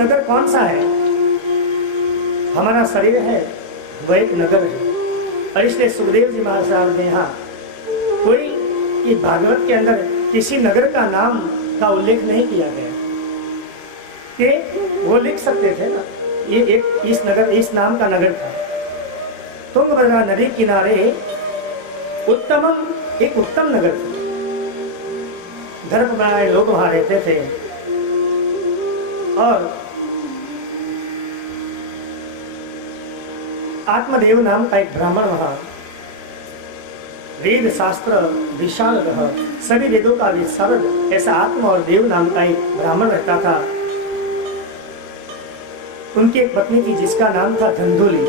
नगर कौन सा है? हमारा शरीर है, वह एक नगर है। और इसलिए सुखदेव जी महाराज ने यहाँ कोई ये भागवत के अंदर किसी नगर का नाम का उल्लेख नहीं किया गया कि वो लिख सकते थे ना, ये एक इस नाम का नगर था। तुंगभद्रा नदी किनारे एक उत्तम नगर था। धर्मपरायण लोग वहां रहते थे और आत्मदेव नाम का एक ब्राह्मण वहां वेद शास्त्र विशारद, सभी वेदों का विशारद ऐसा आत्मा और देव नाम का एक ब्राह्मण रहता था। उनकी एक पत्नी थी जिसका नाम था धंधुली।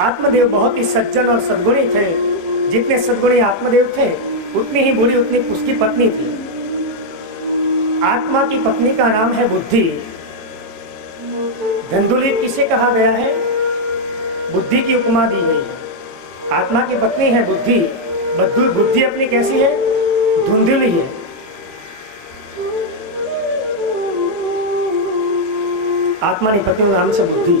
आत्मदेव बहुत ही सज्जन और सद्गुणी थे। जितने सद्गुणी आत्मदेव थे उतनी ही बुरी उतनी उसकी पत्नी थी। आत्मा की पत्नी का नाम है बुद्धि। धंधुली किसे कहा गया है? बुद्धि की उपमा दी गई है। आत्मा की पत्नी है बुद्धि। बुद्धि अपनी कैसी है? धुंधली है। आत्मा ने पत्नी नाम से बुद्धि।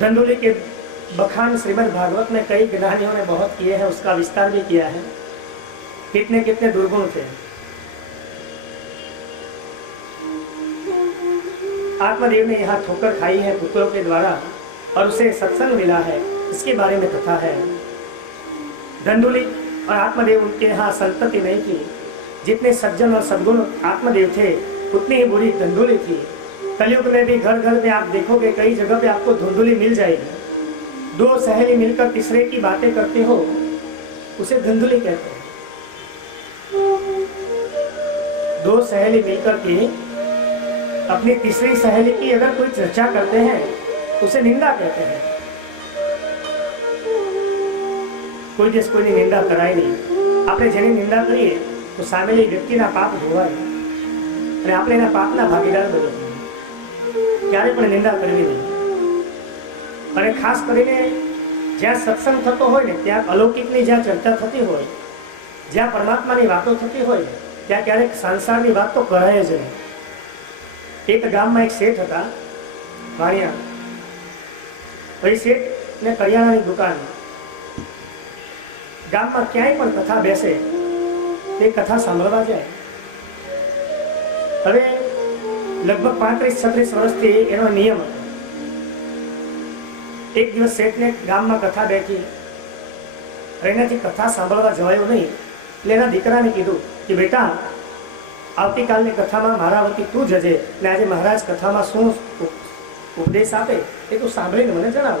धंधुली के बखान श्रीमद् भागवत में कई ज्ञानियों ने बहुत किए हैं, उसका विस्तार भी किया है। कितने कितने दुर्गुण थे। आत्मदेव ने यहाँ ठोकर खाई है पुत्रों के द्वारा और उसे सत्संग मिला है, इसके बारे में कथा है। धंधुली और आत्मदेव उनके यहाँ संतति नहीं थी। जितने सज्जन और सद्गुण आत्मदेव थे उतनी ही बुरी धंधुली थी। कलयुग में भी घर घर में आप देखोगे कई जगह पे आपको धुंधुली मिल जाएगी। दो सहेली मिलकर तीसरे की बातें करते हो, उसे धुंधुली कहते हैं। दो सहेली मिलकर के अपनी तीसरी सहेली की अगर कोई चर्चा करते हैं उसे निंदा कहते हैं। कोई जिस कोई निंदा कराई नहीं, आपने जेने निंदा करी है तो सामेली व्यक्तिना पाप धोवाय અને આપણે એના પાપના ભાગીદાર બનીએ। ક્યારે પણ નિંદા કરવી નહીં। અને ખાસ કરીને જ્યાં સત્સંગ થતો હોય ને ત્યાં અલૌકિકની જ્યાં ચર્ચા થતી હોય, જ્યાં પરમાત્માની વાતો થતી હોય ને ત્યાં ક્યારેક સંસારની વાત તો કરાય જ નહીં। એક ગામમાં એક શેઠ હતા વાણિયા। એ શેઠને કરિયાણાની દુકાન। ગામમાં ક્યાંય પણ કથા બેસે તે કથા સાંભળવા જાય। હવે લગભગ 35-36 વર્ષથી એનો નિયમ હતો। એક દિવસ શેઠને ગામમાં કથા બેઠી, એનાથી કથા સાંભળવા જવાયું નહીં એટલે એના દીકરાને કીધું કે બેટા આવતીકાલની કથામાં મારા વતી તું જજે ને આજે મહારાજ કથામાં શું ઉપદેશ આપે એ તું સાંભળીને મને જણાવ।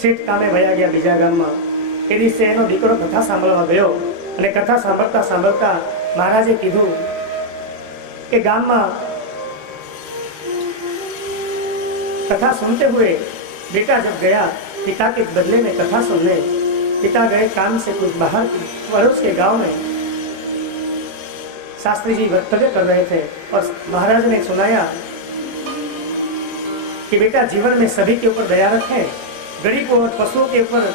શેઠ કામે વયા ગયા બીજા ગામમાં। એ દિવસે એનો દીકરો કથા સાંભળવા ગયો અને કથા સાંભળતા સાંભળતા महाराजे कीधु कि गाम में कथा सुनते हुए बेटा जब गया पिता के बदले में कथा सुनने, पिता गए काम से कुछ बाहर पड़ोस के गांव में। शास्त्री जी वक्तव्य कर रहे थे और महाराज ने सुनाया कि बेटा जीवन में सभी के ऊपर दया रखें, गरीबों और पशुओं के ऊपर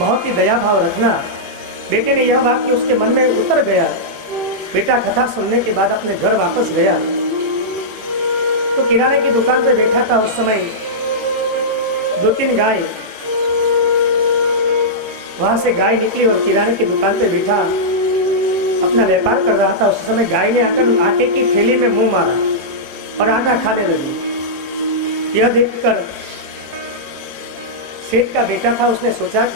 बहुत ही दया भाव रखना। बेटे ने यह वाक्य उसके मन में उतर गया। बेटा कथा सुनने के बाद अपने घर वापस गया तो किराने की दुकान पे बैठा था। उस समय 2-3 गाय, वहां से गाय निकली और किराने की दुकान पे बैठा अपना व्यापार कर रहा था। उस समय गाय ने आकर आटे की थैली में मुंह मारा और आटा खाने लगी। यह देखकर सेठ का बेटा था, उसने सोचा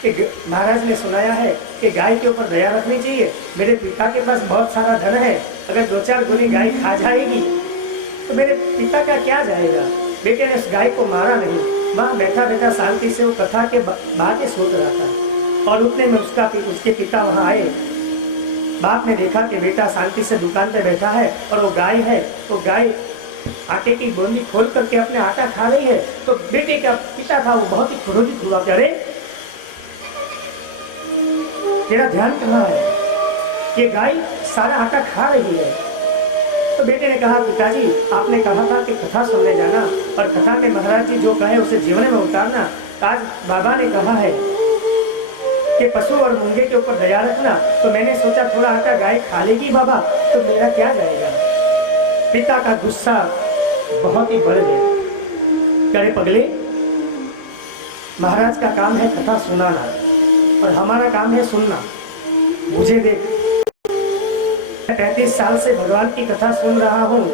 कि महाराज ने सुनाया है कि गाय के ऊपर दया रखनी चाहिए। मेरे पिता के पास बहुत सारा धन है, अगर 2-4 गोली गाय खा जाएगी तो मेरे पिता का क्या जाएगा। बेटे ने उस गाय को मारा नहीं, वहाँ बैठा बैठा शांति से वो कथा के बातें सोच रहा था। और उतने में उसके पिता वहाँ आए। बाप ने देखा कि बेटा शांति से दुकान पे बैठा है और वो गाय है, वो गाय आटे की बोंदी खोल करके अपने आटा खा रही है। तो बेटे का पिता था वो बहुत ही क्रोधित हुआ। अरे तेरा ध्यान कहाँ है, ये गाय सारा आटा खा रही है तो बेटे ने कहा, पिताजी आपने कहा था कि कथा सुनने जाना और कथा में महाराज जी जो कहे उसे जीवन में उतारना। तो आज बाबा ने कहा है कि पशु और मूंगे के ऊपर दया रखना, तो मैंने सोचा थोड़ा आटा गाय खा लेगी बाबा तो मेरा क्या जाएगा। पिता का गुस्सा बहुत ही बढ़ गया। करे पगले, महाराज का काम है कथा सुनाना और हमारा काम है सुनना। मुझे देख, 35 साल से भगवान की कथा सुन रहा हूँ।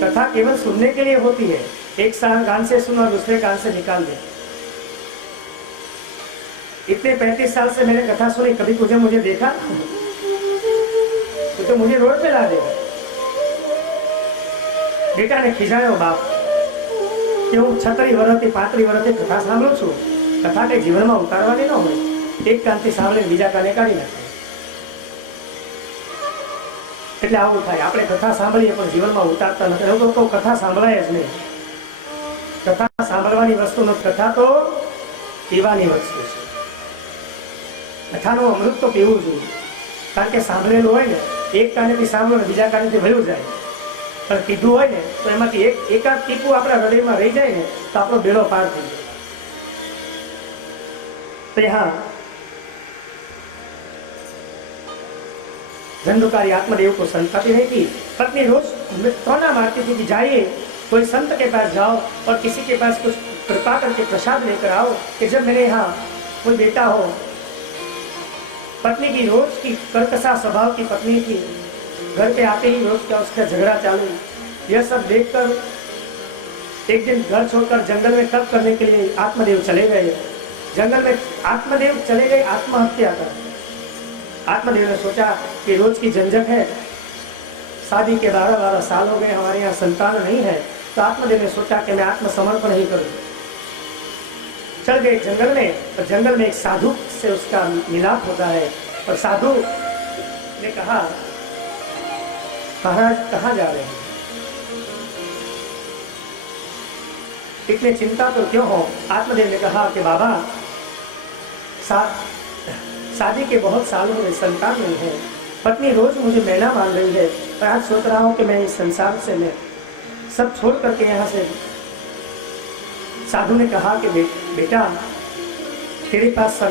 कथा केवल सुनने के लिए होती है, एक कान से सुन और दूसरे कान से निकाल दे। इतने 35 साल से मैंने कथा सुनी, कभी तुझे मुझे देखा? तो मुझे रोड पे ला देगा। बेटा ने खिजायो बाप कि हूँ 36 વર્ષથી 35 વર્ષથી कथा સાંભળું છું, कथा કઈ જીવનમાં ઉતારવાની ન હોય, એક કાનથી સાંભળીને બીજા કાને કાઢી નાખે। એટલે આવું થાય, આપણે કથા સાંભળીએ પણ જીવનમાં ઉતારતા નથી। હું તો કથા સાંભળાય જ નહીં। કથા સાંભળવાની વસ્તુ નથી, કથા તો પીવાની વસ્તુ છે। કથાનું અમૃત તો પીવું જોઈએ, કારણ કે સાંભળેલું હોય ને એક કાનેથી સાંભળો ને બીજા કાનેથી ભર્યું જાય, પણ કીધું હોય ને તો એમાંથી એકાદ ટીપું આપણા હૃદયમાં રહી જાય ને તો આપણો બેડો પાર થઈ જાય। तो यहाँ धंधुकारी आत्मदेव को संताती नहीं थी। पत्नी रोज ताना मारती थी कि जाइए कोई संत के पास जाओ और किसी के पास कुछ कृपा करके प्रसाद लेकर आओ कि जब मेरे यहाँ कोई बेटा हो। पत्नी की रोज की कर्कशा स्वभाव की पत्नी थी, घर पे आते ही रोज का उसका झगड़ा चालू। यह सब देखकर एक दिन घर छोड़कर जंगल में तप करने के लिए आत्मदेव चले गए। जंगल में आत्मदेव चले गए आत्महत्या कर। आत्मदेव ने सोचा कि रोज की झंझट है, शादी के 12-12 साल हो गए, हमारे यहाँ संतान नहीं है, तो आत्मदेव ने सोचा कि मैं आत्मसमर्पण ही करूं। चल गए जंगल में, और जंगल में एक साधु से उसका मिलाप होता है। और साधु ने कहा, महाराज कहाँ जा रहे हैं, इतने चिंता तो क्यों हो। आत्मदेव ने कहा कि बाबा शादी के बहुत सालों में संतान नहीं है, पत्नी रोज मुझे मैना मान रही है, और आज सोच रहा हूँ कि मैं इस संसार से मैं सब छोड़ करके यहाँ से। साधु ने कहा कि बेटा तेरे पास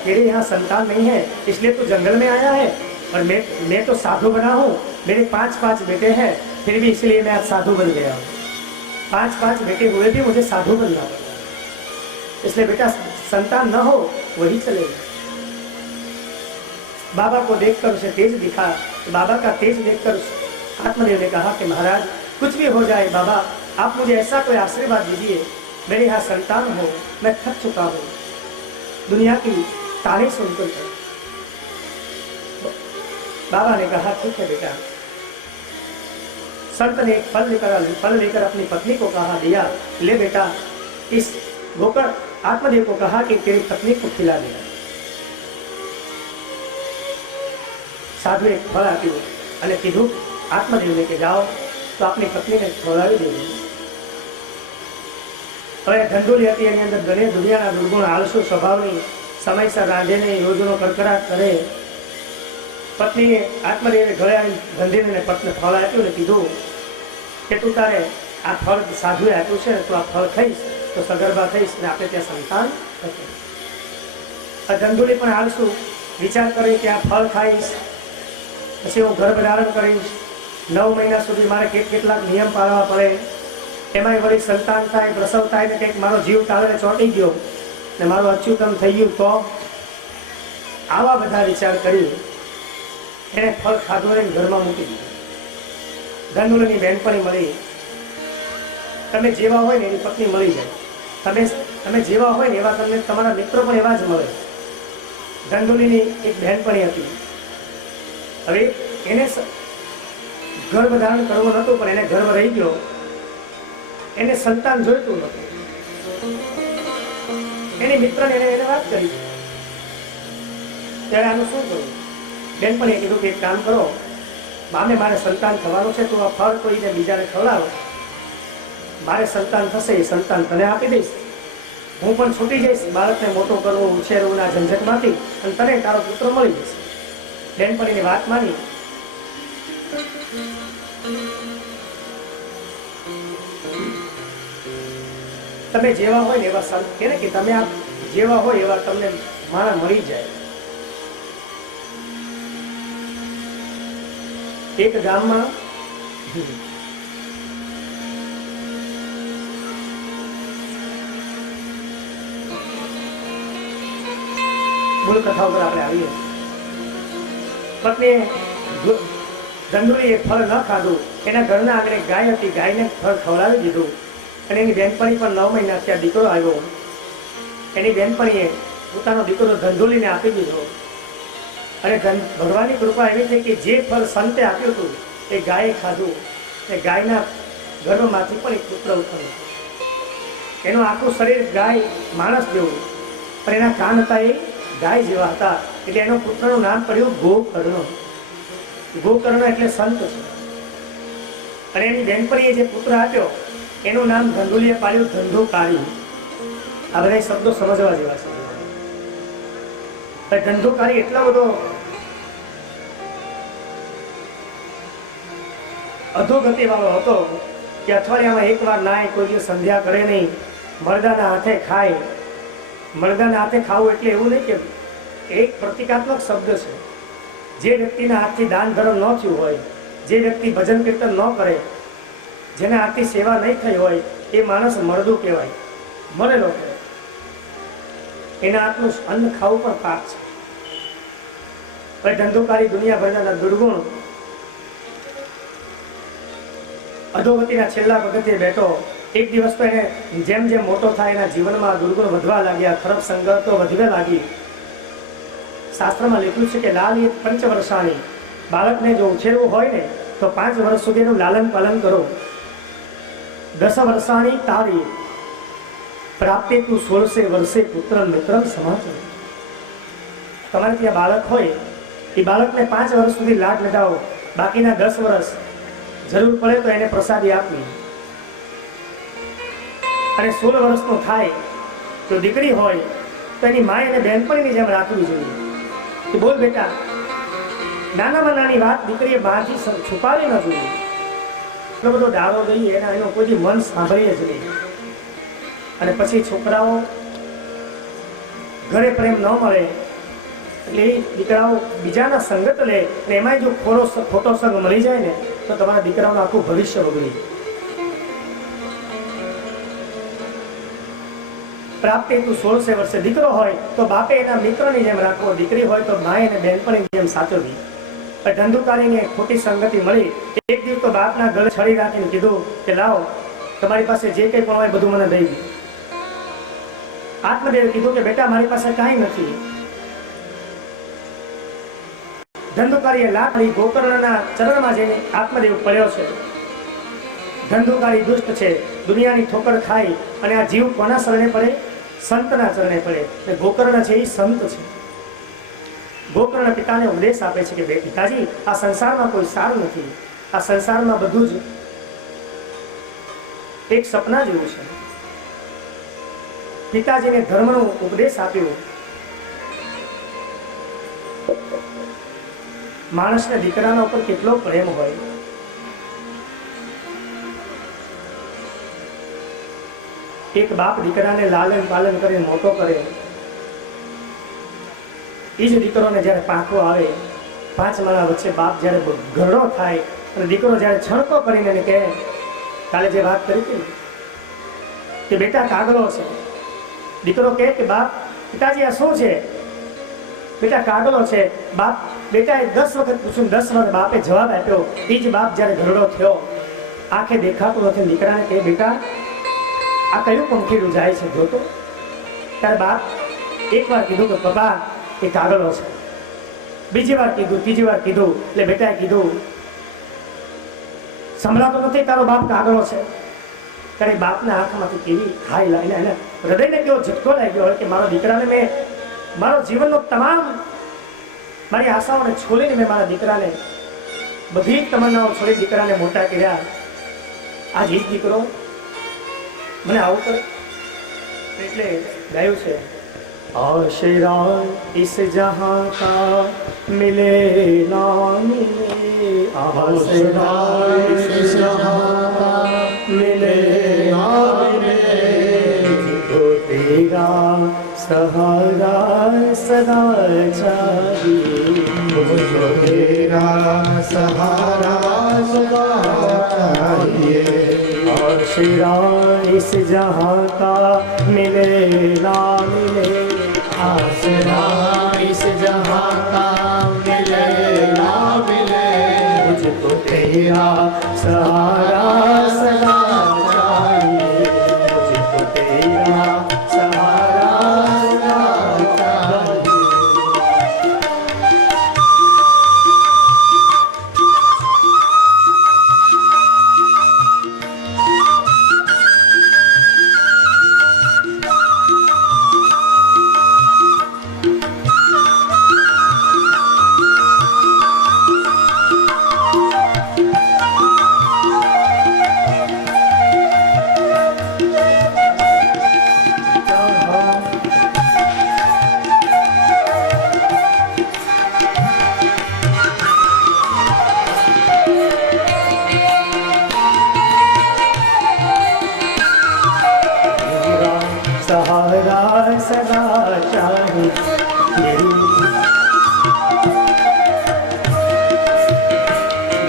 तेरे यहाँ संतान नहीं है, इसलिए तू जंगल में आया है, और मैं तो साधु बना हूँ, मेरे 5 बेटे हैं, फिर भी इसलिए मैं आज साधु बन गया हूँ। 5 बेटे हुए भी मुझे साधु बनना पड़ा, इसलिए बेटा संतान न हो वही चलेगा। बाबा को देखकर उसे तेज दिखा, तो बाबा का तेज देखकर आत्मदेव ने कहा कि महाराज कुछ भी हो जाए बाबा, आप मुझे ऐसा कोई आशीर्वाद दीजिए, मेरे यहाँ संतान हो, मैं थक चुका हूँ दुनिया की ताने सुनकर। बाबा ने कहा ठीक है बेटा। संत ने एक फल लेकर अपनी पत्नी को कहा, दिया, ले बेटा इस होकर आत्मदेव को कहा कि तेरी पत्नी को खिला दिया। साधु एक फल आप्યું અને કીધું આત્મદેવને કે જાઓ તો આપની પત્નીને ખવડાવી દેવી। હવે ધંધુલી હતી, એની અંદર ઘણી દુનિયાના દુર્ગુણ આળસુ સ્વભાવની, સમયસર રાંધે નહીં, રોજનો કડકડાટ કરે। પત્નીએ આત્મદેવને ઘરે આવી ગંધીને પત્ને ફળ આપ્યું ને કીધું કે તું તારે આ ફળ સાધુએ આપ્યું છે ને, તું આ ફળ ખાઈશ તો સગર્ભા થઈશ ને આપણે ત્યાં સંતાન થશે। ધંધુલી પણ આળસુ વિચાર કરે કે આ ફળ ખાઈશ પછી હું ગર્ભ ધારણ કરીશ, 9 મહિના સુધી મારે કેટલાક નિયમ પાળવા પડે, એમાંય વળી સંતાન થાય, પ્રસવ થાય ને કંઈક મારો જીવ તાળે ચોંટી ગયો ને મારું અચ્યુતમ થઈ ગયું તો આવા બધા વિચાર કરી એને ફળ ખાધું ને ઘરમાં મૂકી દીધું। ધંધુલીની બહેનપણી મળી, તમે જેવા હોય ને એની પત્ની મળી જાય, તમે જેવા હોય ને એવા તમને તમારા મિત્રો પણ એવા જ મળે। ધંધુલીની એક બહેનપણી હતી, હવે એને ગર્ભ ધારણ કરવો નહોતું, પણ એને ગર્ભ રહી ગયો, એને સંતાન જોઈતું નહોતું। એની મિત્રને એને વાત કરી, ત્યારે આનું શું કરું? બેનપણીએ કીધું કે એક કામ કરો, મામે મારે સંતાન થવાનું છે, તું આ ફળ કોઈને બીજાને ખવડાવો, મારે સંતાન થશે એ સંતાન તને આપી દઈશ, હું પણ છૂટી જઈશ બાળકને મોટો કરવો ઉછેરવું ઝંઝટમાંથી, અને તને તારો પુત્ર મળી જશે। બેનપણીની વાત માની તમે જેવા હોય ને એવા સંત કે ને કે તમે આ જેવા હોય એવા તમને માણસ મળી જાય. એક ગામમાં મૂળ કથા ઉપર આપણે આવીએ. પત્નીએ ધંધુરીએ ફળ ન ખાધું, એના ઘરના આગળ ગાય હતી, ગાયને ફળ ખવડાવી દીધું અને એની બેનપણી પણ 9 મહિના ત્યાં દીકરો આવ્યો. એની બેનપણીએ પોતાનો દીકરો ધંધુલીને આપી દીધો અને ભગવાનની કૃપા એવી છે કે જે ફળ સંતે આપ્યું હતું એ ગાયે ખાધું. એ ગાયના ગર્ભમાંથી પણ એક પુત્ર ઉત્પન્ન. એનું આખું શરીર ગાય માણસ જેવું, પણ એના કાન હતા એ ગાય જેવા હતા. એટલે એનો પુત્રનું નામ પડ્યું ગોકર્ણ. ગોકર્ણ એટલે સંત છે. અને એની બેનપણીએ જે પુત્ર આપ્યો એનું નામ ધંધુલીએ પાડ્યું ધંધુકારી. આ બધા શબ્દો સમજવા જેવા છે. ધંધુકારી એટલો બધો અધોગતિ વાળો હતો કે અઠવાડિયામાં એકવાર નાય, કોઈ દિવસ સંધ્યા કરે નહીં, મરદાના હાથે ખાય. મરદાના હાથે ખાવું એટલે એવું નહીં કે એક પ્રતિકાત્મક શબ્દ છે. જે વ્યક્તિના હાથથી દાન ધર્મ ન થયું હોય, જે વ્યક્તિ ભજન કીર્તન ન કરે, જેના હાથથી સેવા નહીં થઈ હોય, એ માણસ મરદું કહેવાય, મરેલો કહેવાય. એના હાથનું અન્ન ખાવું પણ પાપ છે. હવે ધંધુકારી દુનિયાભરના દુર્ગુણ અધોગતિના છેલ્લા પગથિયે બેઠો. એક દિવસ તો એને જેમ જેમ મોટો થાય એના જીવનમાં દુર્ગુણ વધવા લાગ્યા, ખરાબ સંગતો વધવા લાગી. શાસ્ત્રમાં લખ્યું છે કે લાલિત 5 વર્ષાની, બાળકને જો ઉછેરવું હોય ને તો 5 વર્ષ સુધી એનું લાલન પાલન કરો. 10 વર્ષાની તારી પ્રાપ્તિ તું 16 વર્ષે પુત્ર મિત્ર સમાચાર. તમારે ત્યાં બાળક હોય એ બાળકને 5 વર્ષ સુધી લાડ લગાવો, બાકીના 10 વર્ષ જરૂર પડે તો એને પ્રસાદી આપવી. અને 16 વર્ષનો થાય તો દીકરી હોય તો એની મા એને બહેનપણીની જેમ રાખવી જોઈએ. કે બોલ બેટા, નાનામાં નાની વાત દીકરીએ માથી છુપાવી ન જોઈએ. એટલો બધો દારો દઈએ એનો કોઈ મન સાંભળીએ જ નહીં. અને પછી છોકરાઓ ઘરે પ્રેમ ન મળે એટલે એ દીકરાઓ બીજાના સંગત લે અને એમાં જો ખોટો સંગ મળી જાય ને તો તમારા દીકરાઓનું આખું ભવિષ્ય બગડી. પ્રાપ્તિ તું 16 વર્ષે. દીકરો હોય તો બાપે એના મિત્રની જેમ રાખવો, દીકરી હોય તો માએ અને બહેનપણીની જેમ સાચવવી. ધંધુકારીને ખોટી સંગતિ મળી. એક દિવસ તો બાપના ગળે છડી રાખીને કીધું કે લાવો, તમારી પાસે જે કંઈ પણ હોય બધું મને દઈ દે. આત્મદેવે કીધું કે બેટા મારી પાસે કાંઈ નથી. ધંધુકારીએ લાખ લઈ ગોકર્ણના ચરણમાં જઈને આત્મદેવ પડ્યો છે. ધંધુકારી દુષ્ટ છે, દુનિયાની ઠોકર ખાય અને આ જીવ કોના શરણે પડે? સંતના ચરણે પડે. અને ગોકર્ણ છે એ સંત છે. ગોકર્ણ પિતાને ઉપદેશ આપે છે કે બે પિતાજી, આ સંસારમાં કોઈ સાર નથી. આ સંસારમાં બધું જ એક સપના જેવું છે. પિતાજીને ધર્મનો ઉપદેશ આપ્યો. માણસને દીકરાના ઉપર કેટલો પ્રેમ હોય. એક બાપ દીકરાને લાલન પાલન કરીને મોટો કરે. એ જ દીકરોને જ્યારે પાંખો આવે, 5 માળા વચ્ચે બાપ જ્યારે ઘરડો થાય અને દીકરો જ્યારે છણકો કરીને એને કહે, કાલે જે વાત કરી હતી કે બેટા કાગડો છે. દીકરો કહે કે બાપ, પિતાજી આ શું છે? બેટા કાગડો છે. બાપ બેટાએ 10 વખત પૂછ્યું, 10 વખત બાપે જવાબ આપ્યો. એ જ બાપ જ્યારે ઘરડો થયો, આંખે દેખાતું નથી, દીકરાને કહે બેટા આ કયું પંખીડું જાય છે જોતો. ત્યારે બાપ એકવાર કીધું કે પપ્પા એ કાગડો છે. બીજી વાર કીધું, ત્રીજી વાર કીધું. એટલે બેટાએ કીધું સંભળાતો નથી તારો બાપ કાગડો છે. ત્યારે બાપના આંખમાંથી કેવી હાય લાઈને એને હૃદયને કેવો ઝટકો લાગ્યો હોય કે મારો દીકરાને મેં મારો જીવનનો તમામ મારી આશાઓને છોડીને મેં મારા દીકરાને બધી જ તમન્નાઓ છોડી દીકરાને મોટા કર્યા. આજ એ જ દીકરો મને આવું કરે. એટલે ગાયું છે, आशिरा इस जहां का मिले ना मिले, आसरा इस जहां का मिले ना मिले, मुझको तेरा सहारा सदा चाहिए, मुझको तेरा सहारा सदा चाहिए। आसरा इस जहां का मिले ना मिले, आसरा इस जहां का मिले ना मिले, मुझको तेरा सहारा सदा चाहिए, मुझको तेरा सहारा सदा चाहिए। सहारा सदा चाहिए,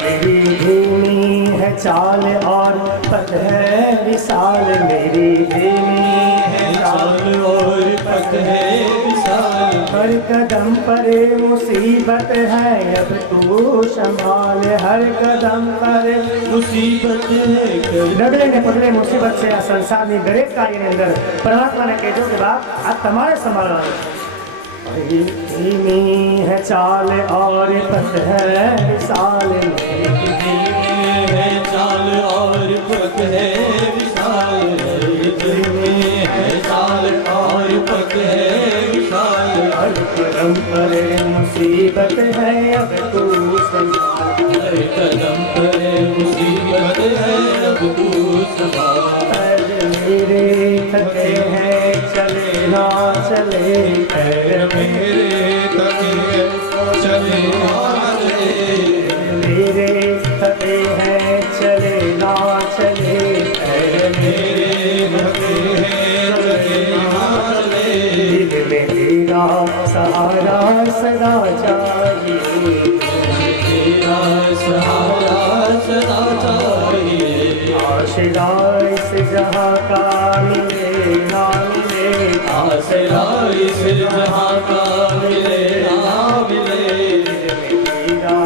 मेरी धीमी है चाल और पथ है विशाल, मेरी धीमी है चाल और पथ है विशाल, हर कदम पर मुसीबत है अब तू संभाल, हर कदम पर मुसीबत है कर डरे ने पगड़े मुसीबत से आ संसाરની દરેક કાર્યની અંદર પરમાત્માને કહેજો કે બાપ આ તમારે સંભાળવાનું। धीमी है चाल और पथ है विशाल, है चाल और पथ है विशाल, है चाल और पथ है विशाल, हर कदम पर मुसीबत है अब तू संभाल, हर कदम पर मुसीबत है अब तू संभाल। पैर मेरे थके हैं चले ना चले, पैर मेरे तके चले मेरे थके हैं चले ना चले, पैर मेरे तके चले दिल में तेरा सहारा सदा चाहिए, तेरा सहारा सदा चाहिए। आसरा इस जहां का मिले ना मिले, आसरा इस जहां का मिले ना मिले, तेरा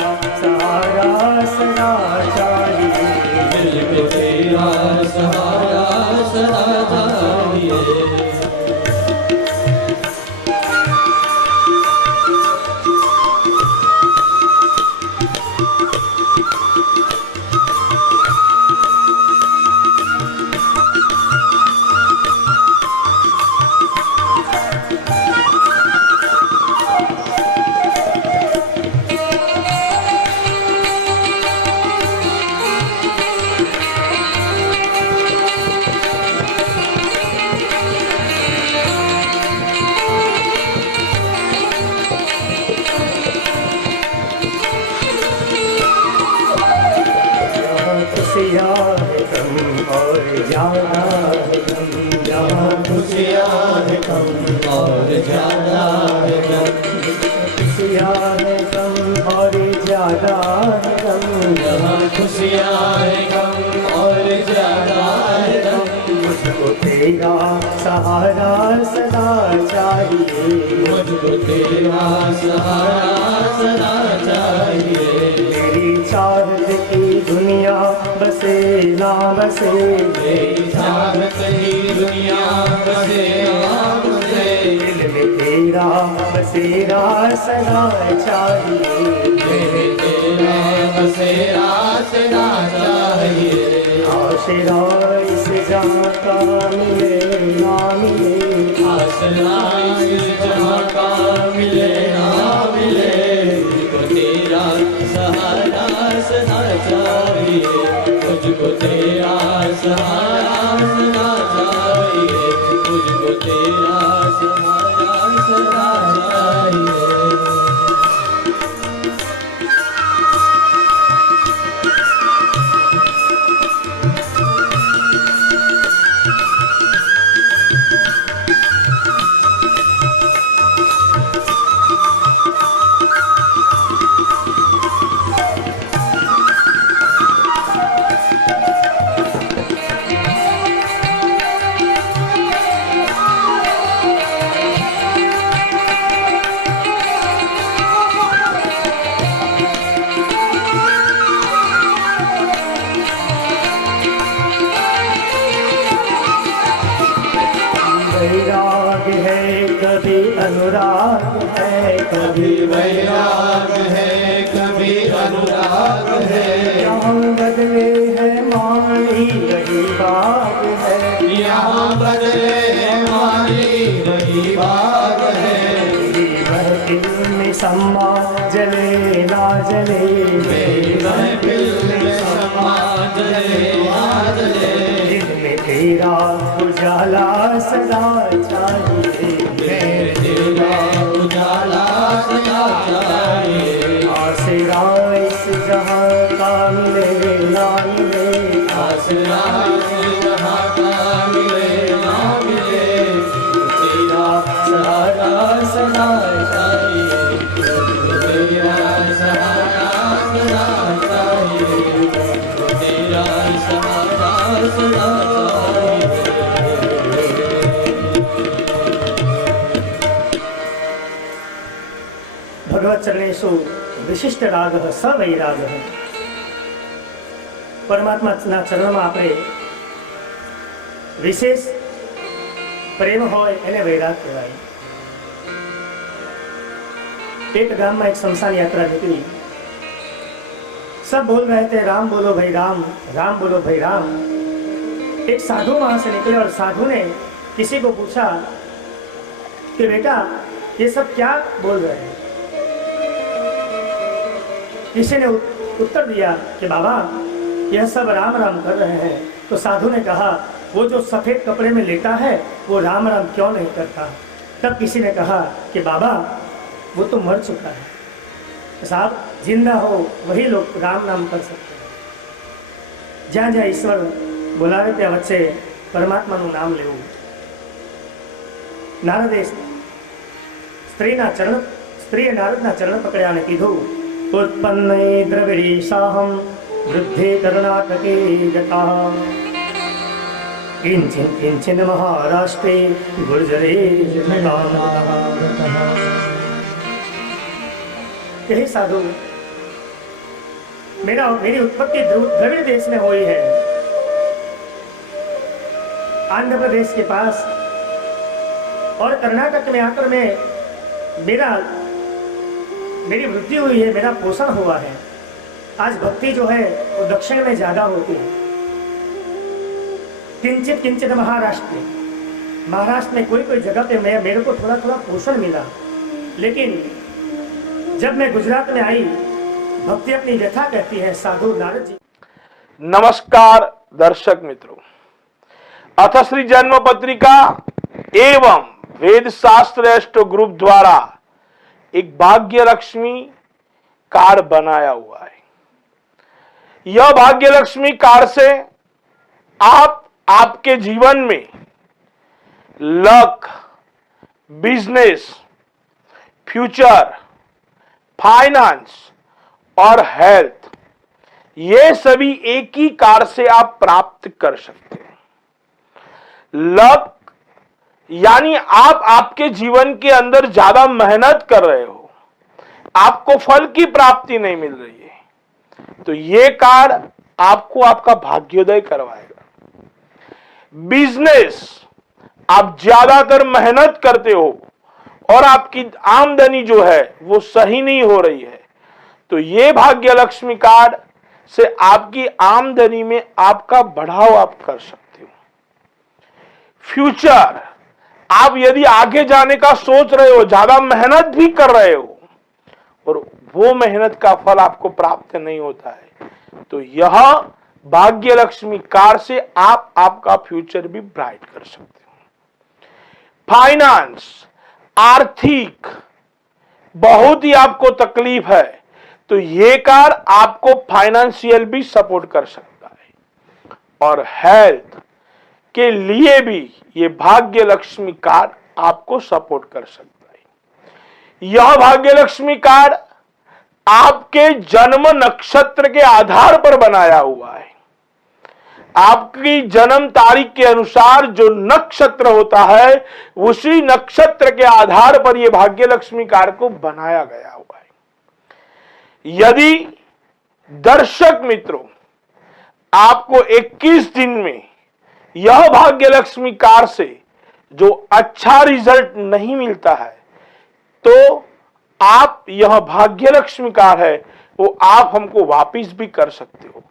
सहारा सदा चाहिए, दिल में तेरा सहारा सदा चाहिए। खुशियाँ है कम और ज्यादा है कम, जहाँ खुशियाँ है कम और ज्यादा है कम, खुशियाँ है कम और ज्यादा है कम, जहाँ खुशियाँ है कम और ज्यादा है कम, मुझको तेरा सहारा सदा चाहिए, मुझको तेरा सहारा सदा चाहिए। मेरी चाहत की दुनिया बसे ना बसे, मेरी चाहत ही दुनिया बसे आप से, दिल में तेरा बसेरा सदा चाहिए, मेरे तेरा बसेरा सदा चाहिए। आसरा इस जहाँ का मिले ना मिले, आसरा इस जहाँ का मिले ना मिले, मुझको तेरा सहारा सदा चाहिए, मुझको तेरा सहारा सदा चाहिए, मुझको तेरा सहारा सदा चाहिए। अनुराग है, कभी वैराग है, कभी अनुराग है। यहाँ बदले है माली वही बाग है, यहाँ बदले माली वही बाग है। मेरी महफिल में सम्मा जले ना जले, मेरी महफिल में समा जले ना जले। दिल में तेरा उजाला सदा चाहिए, मेरे तेरा उजाला सदा चाहिए। आसरा इस जहां का मिले ना मिले, आसरा इस जहां का मिले ना मिले। तेरा सहारा सदा चाहिए, तेरा सहारा सदा चाहिए, तेरा सहारा सदा चाहिए। भगवत चरणेषु विशिष्ट राग स वैराग। પરમાત્માના ચરણમાં આપણે વિશેષ પ્રેમ હોય એને વૈરાગ કહેવાય। एक गांव में एक शमशान यात्रा निकली, सब बोल रहे थे राम बोलो भाई राम, राम बोलो भाई राम। एक साधु वहां से निकले और साधु ने किसी को पूछा कि बेटा ये सब क्या बोल रहे हैं। किसी ने उत्तर दिया कि बाबा यह सब राम राम कर रहे हैं। तो साधु ने कहा वो जो सफेद कपड़े में लेटा है वो राम राम क्यों नहीं करता। तब किसी ने कहा कि बाबा वो तो मर चुका है, साहब जिंदा हो वही लोग राम नाम कर सकते हैं। જ્યાં જ્યાં ઈશ્વર બોલાવે ત્યાં વચ્ચે પરમાત્માનું નામ લેવું। નારદે સ્ત્રીએ નારદના ચરણ પકડ્યા અને કીધું उत्पन्ने द्रविड़ीशाहं वृद्धे कर्णाटके गता किंचिन किंचिन महाराष्ट्रे गुर्जरे यही साधु मेरी उत्पत्ति द्रविड़ देश में हुई है, आंध्र प्रदेश के पास, और कर्नाटक में आकर मेरी वृद्धि हुई है, मेरा पोषण हुआ है। आज भक्ति जो है वो दक्षिण में ज्यादा होती है। किंचित किंचित महाराष्ट्र में कोई कोई जगह पे मेरे को थोड़ा थोड़ा पोषण मिला, लेकिन जब मैं गुजरात में आई, भक्ति अपनी व्यथा कहती है। साधु नारद जी। नमस्कार दर्शक मित्रों, अथ श्री जन्म पत्रिका एवं वेद शास्त्र एस्ट्रो ग्रुप द्वारा एक भाग्य लक्ष्मी कार्ड बनाया हुआ है। यह भाग्य लक्ष्मी कार्ड से आप आपके जीवन में लक, बिजनेस, फ्यूचर, फाइनेंस और हेल्थ, ये सभी एक ही कार्ड से आप प्राप्त कर सकते हैं। लक यानी आप आपके जीवन के अंदर ज्यादा मेहनत कर रहे हो, आपको फल की प्राप्ति नहीं मिल रही है, तो ये कार्ड आपको आपका भाग्योदय करवाएगा। बिजनेस, आप ज्यादातर मेहनत करते हो और आपकी आमदनी जो है वो सही नहीं हो रही है, तो ये भाग्य लक्ष्मी कार्ड से आपकी आमदनी में आपका बढ़ाव आप कर सकते हो। फ्यूचर, आप यदि आगे जाने का सोच रहे हो, ज्यादा मेहनत भी कर रहे हो और वो मेहनत का फल आपको प्राप्त नहीं होता है, तो यह भाग्य लक्ष्मी कार्ड से आप आपका फ्यूचर भी ब्राइट कर सकते हो। फाइनेंस, आर्थिक बहुत ही आपको तकलीफ है, तो ये कार्ड आपको फाइनेंशियल भी सपोर्ट कर सकता है। और हेल्थ के लिए भी ये भाग्य लक्ष्मी कार्ड आपको सपोर्ट कर सकता है। यह भाग्य लक्ष्मी कार्ड आपके जन्म नक्षत्र के आधार पर बनाया हुआ है। आपकी जन्म तारीख के अनुसार जो नक्षत्र होता है, उसी नक्षत्र के आधार पर यह भाग्य लक्ष्मी कार्ड को बनाया गया हुआ है। यदि दर्शक मित्रों आपको 21 दिन में यह भाग्य लक्ष्मी कार्ड से जो अच्छा रिजल्ट नहीं मिलता है, तो आप यह भाग्य लक्ष्मी कार्ड है वो आप हमको वापिस भी कर सकते हो।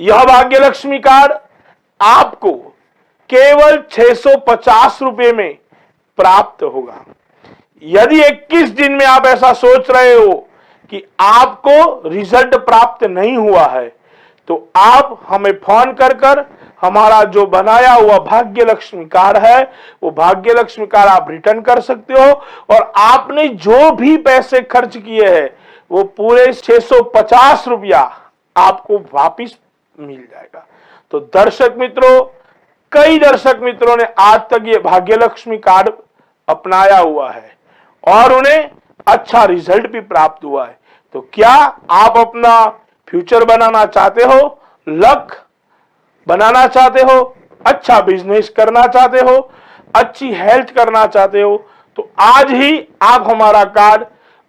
यह भाग्य लक्ष्मी कार्ड आपको केवल 650 रुपए में प्राप्त होगा। यदि 21 दिन में आप ऐसा सोच रहे हो कि आपको रिजल्ट प्राप्त नहीं हुआ है तो आप हमें फोन कर हमारा जो बनाया हुआ भाग्य लक्ष्मी कार्ड है वो भाग्य लक्ष्मी कार्ड आप रिटर्न कर सकते हो और आपने जो भी पैसे खर्च किए हैं वो पूरे 650 रुपया आपको वापिस मिल जाएगा। तो दर्शक मित्रों, कई दर्शक मित्रों ने आज तक ये भाग्य लक्ष्मी कार्ड अपनाया हुआ है और उन्हें अच्छा रिजल्ट भी प्राप्त हुआ है। तो क्या आप अपना फ्यूचर बनाना चाहते हो, लक बनाना चाहते हो, अच्छा बिजनेस करना चाहते हो, अच्छी हेल्थ करना चाहते हो तो आज ही आप हमारा कार्ड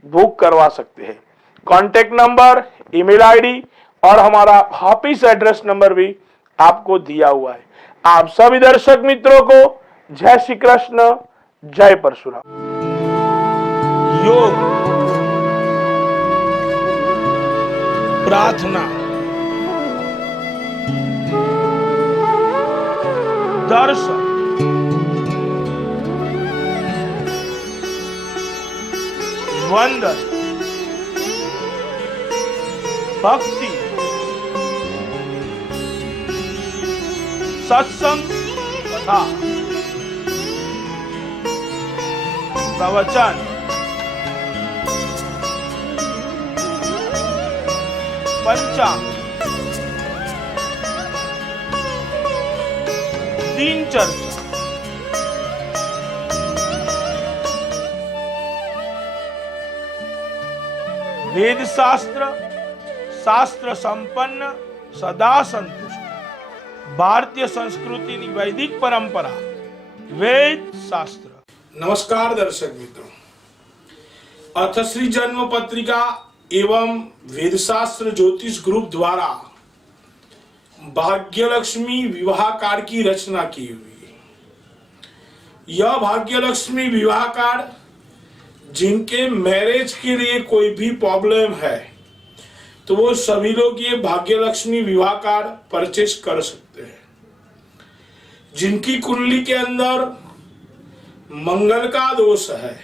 बुक करवा सकते हैं। कॉन्टेक्ट नंबर, ईमेल आईडी और हमारा ऑफिस एड्रेस नंबर भी आपको दिया हुआ है। आप सभी दर्शक मित्रों को जय श्री कृष्ण, जय परशुराम। योग, प्रार्थना, दर्शन, वंदन, भक्ति, सत्संग तथा प्रवचन, पंचांग, दिन चर्चा, वेद शास्त्र, शास्त्र संपन्न, सदा संतुष्ट, भारतीय संस्कृति की वैदिक परंपरा, वेद शास्त्र। नमस्कार दर्शक मित्रों, अथश्री जन्म पत्रिका एवं वेदशास्त्र ज्योतिष ग्रुप द्वारा भाग्यलक्ष्मी विवाह कार्ड की रचना की हुई है। यह भाग्यलक्ष्मी विवाह कार्ड जिनके मैरिज के लिए कोई भी प्रॉब्लम है तो वो सभी लोग ये भाग्यलक्ष्मी विवाह कार्ड परचेस कर सकते हैं। जिनकी कुंडली के अंदर मंगल का दोष है,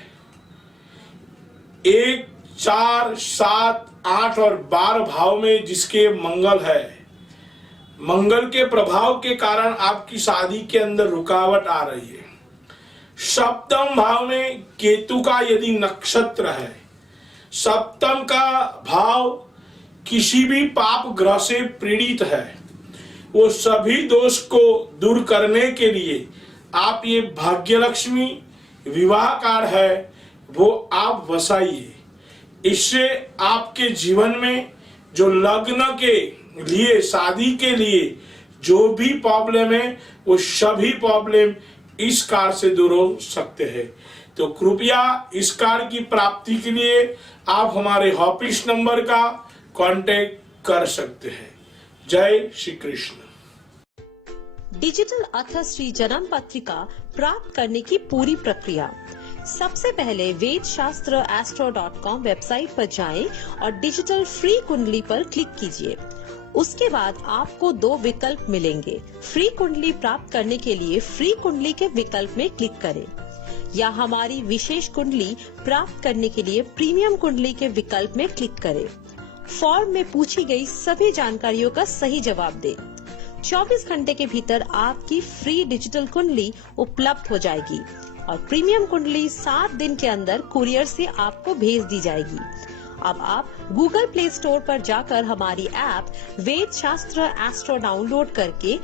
1, 4, 7, 8 और 12 भाव में जिसके मंगल है, मंगल के प्रभाव के कारण आपकी शादी के अंदर रुकावट आ रही है। सप्तम भाव में केतु का यदि नक्षत्र है, सप्तम का भाव किसी भी पाप ग्रह से पीड़ित है, वो सभी दोष को दूर करने के लिए आप ये भाग्यलक्ष्मी विवाह कार्ड है वो आप वसाइए। इससे आपके जीवन में जो लग्न के लिए, शादी के लिए जो भी प्रॉब्लम है वो सभी प्रॉब्लम इस कार्ड से दूर हो सकते हैं। तो कृपया इस कार्ड की प्राप्ति के लिए आप हमारे ऑफिस नंबर का कांटेक्ट कर सकते हैं। जय श्री कृष्ण। डिजिटल अथश्री जन्म पत्रिका प्राप्त करने की पूरी प्रक्रिया। सबसे पहले वेद शास्त्र astro.com वेबसाइट पर जाएं और डिजिटल फ्री कुंडली पर क्लिक कीजिए। उसके बाद आपको 2 विकल्प मिलेंगे। फ्री कुंडली प्राप्त करने के लिए फ्री कुंडली के विकल्प में क्लिक करें या हमारी विशेष कुंडली प्राप्त करने के लिए प्रीमियम कुंडली के विकल्प में क्लिक करें। फॉर्म में पूछी गई सभी जानकारियों का सही जवाब दें। 24 घंटे के भीतर आपकी फ्री डिजिटल कुंडली उपलब्ध हो जाएगी और प्रीमियम कुंडली 7 दिन के अंदर कुरियर से आपको भेज दी जाएगी। अब आप गूगल प्ले स्टोर पर जाकर हमारी ऐप वेद शास्त्र एस्ट्रो डाउनलोड करके